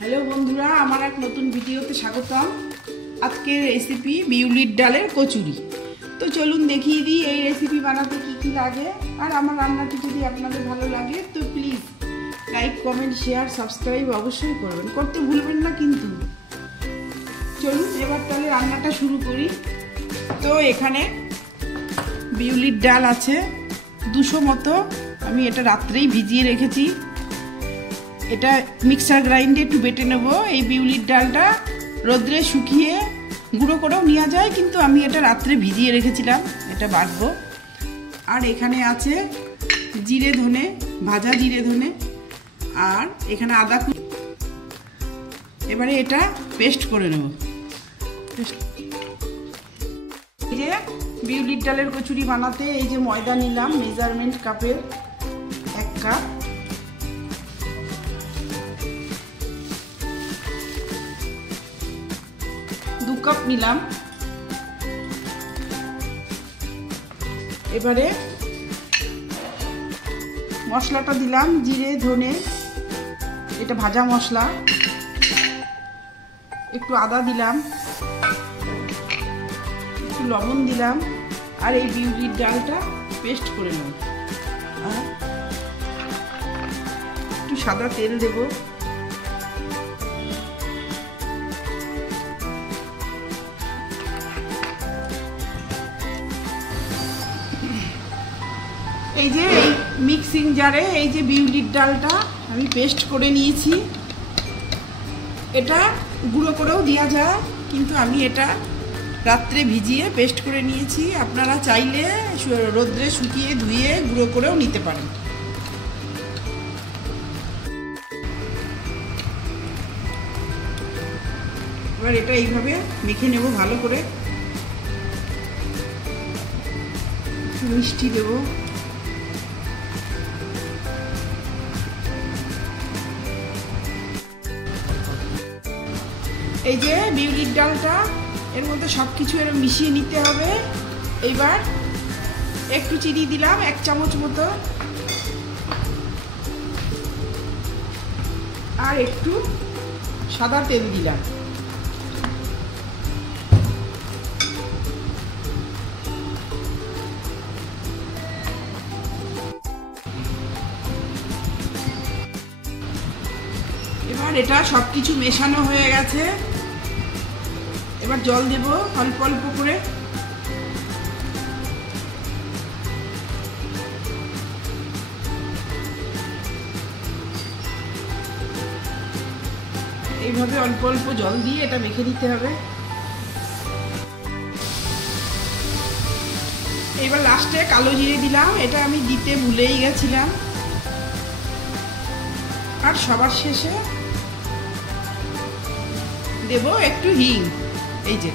Hello বন্ধুরা, আমার এক নতুন ভিডিওতে স্বাগতম। আজকের রেসিপি বিউলির ডালের কচুরি। তো চলুন দেখিয়ে দিই এই রেসিপি বানাতে কি কি লাগে। আর আমার রান্নাটি যদি আপনাদের ভালো লাগে তো please like, comment, share, subscribe অবশ্যই করবেন, করতে ভুলবেন না কিন্তু। চলুন এবার তাহলে রান্নাটা শুরু করি। তো এখানে বিউলির ডাল আছে 200 মতো। আমি এটা রাত্রেই ভিজিয়ে রেখেছি। এটা মিক্সার গ্রাইন্ডে একটু বেটে নেব। এই বিউলির ডালটা রোদ্রে শুকিয়ে গুঁড়ো করেও নেওয়া যায়, কিন্তু আমি এটা রাত্রে ভিজিয়ে রেখেছিলাম, এটা বাটবো। আর এখানে আছে জিরে ধনে, ভাজা জিরে ধনে, আর এখানে আদা। এবারে এটা পেস্ট করে নেব। এই যে বিউলির ডালের কচুরি বানাতে এই যে ময়দা নিলাম মেজারমেন্ট কাপের 1 কাপ। দু কাপ নিলাম। এবারে মশলাটা দিলাম জিরে ধনে, এটা ভাজা মশলা। একটু আদা দিলাম, একটু লবণ দিলাম, আর এই বিউলির ডালটা পেস্ট করে নেব। আর একটু সাদা তেল দেব। এই যে এই মিক্সিং জারে এই যে বিউলির ডালটা আমি পেস্ট করে নিয়েছি। এটা গুঁড়ো করেও দেওয়া যায়, কিন্তু আমি এটা রাত্রে ভিজিয়ে পেস্ট করে নিয়েছি। আপনারা চাইলে রোদ্রে শুকিয়ে ধুয়ে গুঁড়ো করেও নিতে পারেন। এবার এটা এইভাবে মেখে নেব ভালো করে। একটু মিষ্টি দেবো। এই যে বিউলির ডালটা এর মধ্যে সব কিছু এরকম মিশিয়ে নিতে হবে। এইবার একটু চিনি দিলাম 1 চামচ মতো, আর একটু সাদা তেল দিলাম। এবার এটা সব কিছু মেশানো হয়ে গেছে। এবার জল দেব অল্প অল্প করে। এইভাবে অল্প অল্প জল দিয়ে এটা মেখে দিতে হবে। এবার লাস্টে কালো জিরে দিলাম, এটা আমি দিতে ভুলেই গেছিলাম। আর সবার শেষে দেব একটু হিং। এই যে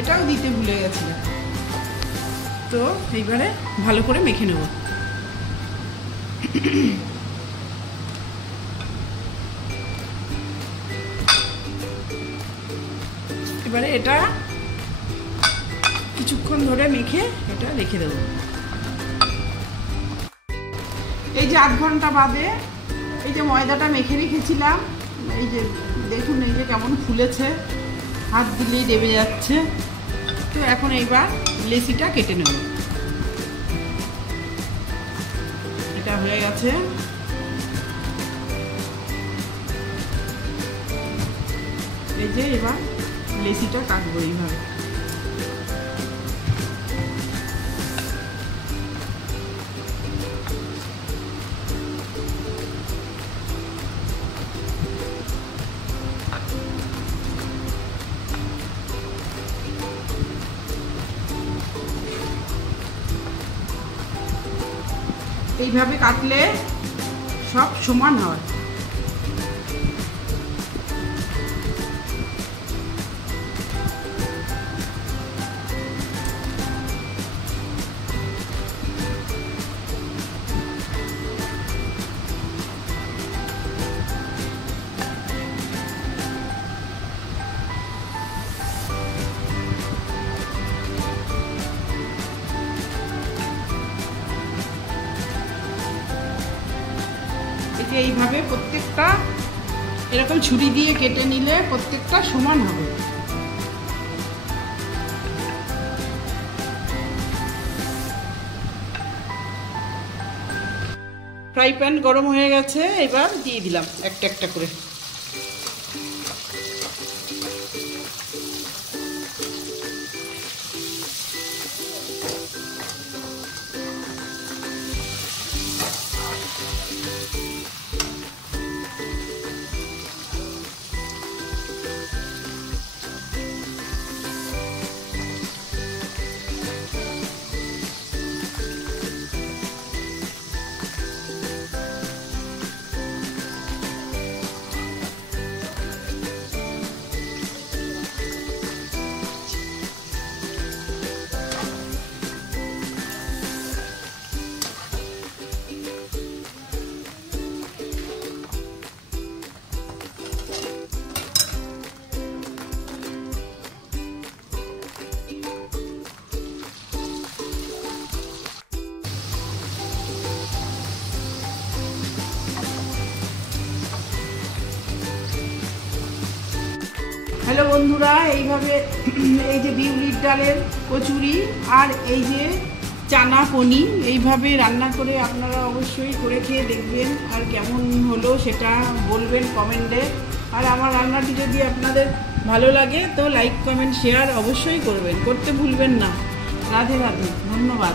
এটাও দিতে ভুলে গেছিলাম। তো এইবারে ভালো করে মেখে নেব। এবারে এটা কিছুক্ষণ ধরে মেখে এটা রেখে দেব। এই যে 8 ঘন্টা বাদে এই যে ময়দাটা মেখে রেখেছিলাম, এই যে দেখুন এই যে কেমন ফুলেছে, হাত দিলেই দেবে যাচ্ছে। তো এখন এইবার লেচিটা কেটে নেব। এটা হয়ে গেছে। এই যে এবার লেচিটা কাটবো এইভাবে। এইভাবে কাটলে সব সমান হয়। যে এইভাবে প্রত্যেকটা এরকম ছুরি দিয়ে কেটে নিলে প্রত্যেকটা সমান হবে। ফ্রাই প্যান গরম হয়ে গেছে, এবার দিয়ে দিলাম একটা একটা করে। হ্যালো বন্ধুরা, এইভাবে এই যে বিউলির ডালের কচুরি আর এই যে চানা পনির এইভাবে রান্না করে আপনারা অবশ্যই করে খেয়ে দেখবেন, আর কেমন হলো সেটা বলবেন কমেন্টে। আর আমার রান্নাটি যদি আপনাদের ভালো লাগে তো লাইক কমেন্ট শেয়ার অবশ্যই করবেন, করতে ভুলবেন না। রাধে রাধে, ধন্যবাদ।